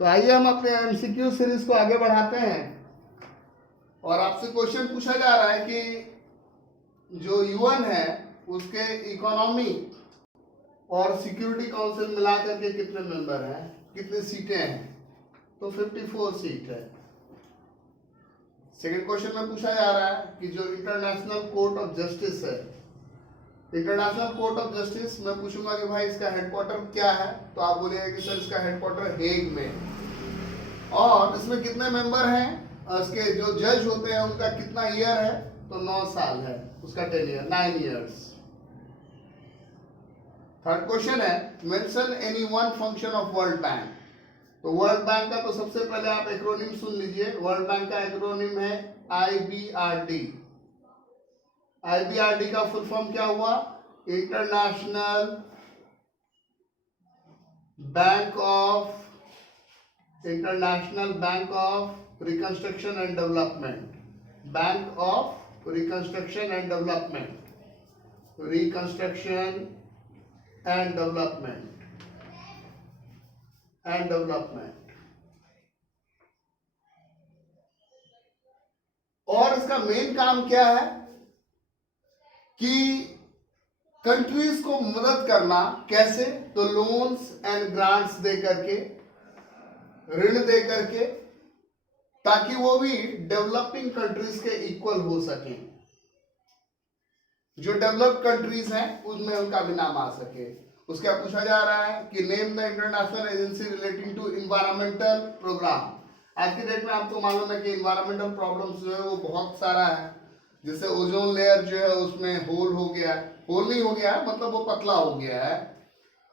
तो आइए हम अपने एमसीक्यू सीरीज को आगे बढ़ाते हैं और आपसे क्वेश्चन पूछा जा रहा है कि जो यूएन है उसके इकोनॉमी और सिक्योरिटी काउंसिल मिला करके कितने मेंबर हैं, कितनी सीटें हैं? तो 54 सीट है। सेकंड क्वेश्चन में पूछा जा रहा है कि जो इंटरनेशनल कोर्ट ऑफ जस्टिस है, इंटरनेशनल कोर्ट ऑफ जस्टिस, मैं पूछूंगा कि भाई इसका हेडक्वार्टर क्या है, तो आप बोलिएगा कि सर इसका हेडक्वार्टर हेग में। और इसमें कितने मेंबर हैं, इसके जो जज होते हैं उनका कितना ईयर है, तो 9 साल है उसका टेन्योर, 9 इयर्स। थर्ड क्वेश्चन है mention any one function of world bank. तो वर्ल्ड बैंक का तो सबसे पहले आप एक्रोनिम सुन लीजिए। वर्ल्ड बैंक का एक्रोनिम है IBRD। IBRD का फुल फॉर्म क्या हुआ? International bank of reconstruction and development. Bank of reconstruction and development, reconstruction and development और इसका मेन काम क्या है कि कंट्रीज को मदद करना। कैसे? तो लोन्स एंड ग्रांट्स दे करके, ऋण दे करके, ताकि वो भी डेवलपिंग कंट्रीज के इक्वल हो सके। जो डेवलप्ड कंट्रीज हैं उनमें उनका भी नाम आ सके। उसका पूछा जा रहा है कि name the international agency relating to environmental program. आज की डेट में आपको मालूम है कि इन्वायरमेंटल प्रॉब्लम्स जो है वो बहुत सारा है। जैसे ओजोन लेयर जो है उसमें होल हो गया है, होल नहीं हो गया है, मतलब वो पतला हो गया है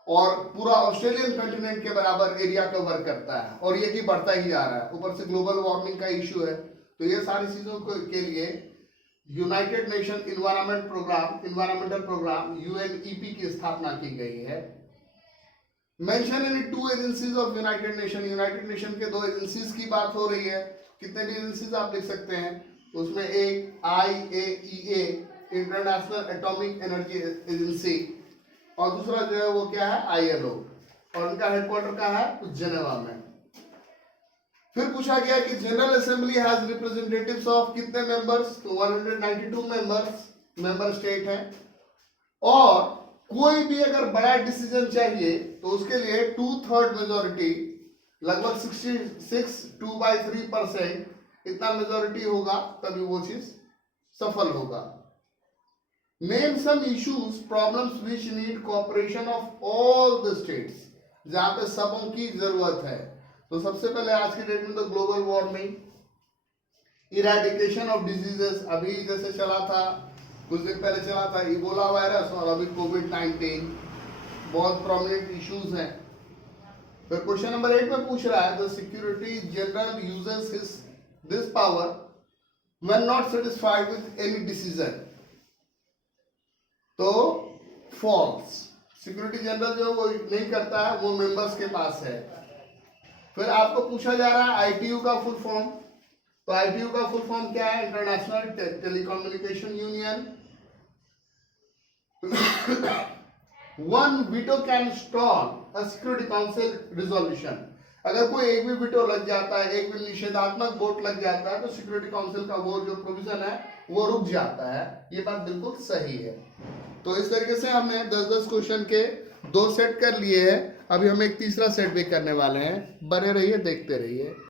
और पूरा ऑस्ट्रेलियन कंटिनेंट के बराबर एरिया कवर करता है और ये कि बढ़ता ही जा रहा है। ऊपर से ग्लोबल वार्मिंग का इश्यू है। तो ये सारी चीजों के लिए United Nation environmental program UNEP की स्थापना की गई है। Mention any 2 agencies of United Nation के 2 एजेंसीज की बात हो रही है। कितने भी एजेंसीज आप लिख सकते हैं, उसमें एक IAEA international atomic energy agency और दूसरा जो है वो क्या है, ILO, और उनका हेडक्वार्टर कहाँ है? जेनेवा में। फिर पूछा गया कि general assembly has representatives of कितने मेंबर्स? तो 192 मेंबर स्टेट हैं। और कोई भी अगर बड़ा डिसीजन चाहिए तो उसके लिए 2/3 मेजोरिटी, लगभग 66 2/3% इतना मेजोरिटी होगा तभी वो चीज सफल होगा। Name some issues problems which need cooperation of all the states, जहां पे सबों की जरूरत है। तो सबसे पहले आज की डेट में तो global warming, eradication of diseases, अभी जैसे चला था कुछ दिन पहले चला था इबोला वायरस, और अभी कोविड-19 बहुत प्रोमिनेंट इश्यूज हैं। फिर क्वेश्चन नंबर 8 में पूछ रहा है the security general uses this power when not satisfied with any decision. तो फॉल्स, सिक्योरिटी जनरल जो वो नहीं करता है, वो मेंबर्स के पास है। फिर आपको पूछा जा रहा है ITU का फुल फॉर्म। तो ITU का फुल फॉर्म क्या है? International telecommunication union. One veto can stall a security council resolution. अगर कोई एक भी वीटो लग जाता है, एक भी निषेधात्मक वोट लग जाता है, तो सिक्योरिटी काउंसिल का वो जो प्रोविजन है वो रुक जाता है। ये बात बिल्कुल सही है। तो इस तरीके से हमने 10-10 क्वेश्चन के 2 सेट कर लिए हैं। अभी हम एक तीसरा सेट भी करने वाले हैं। बने रहिए, देखते रहिए।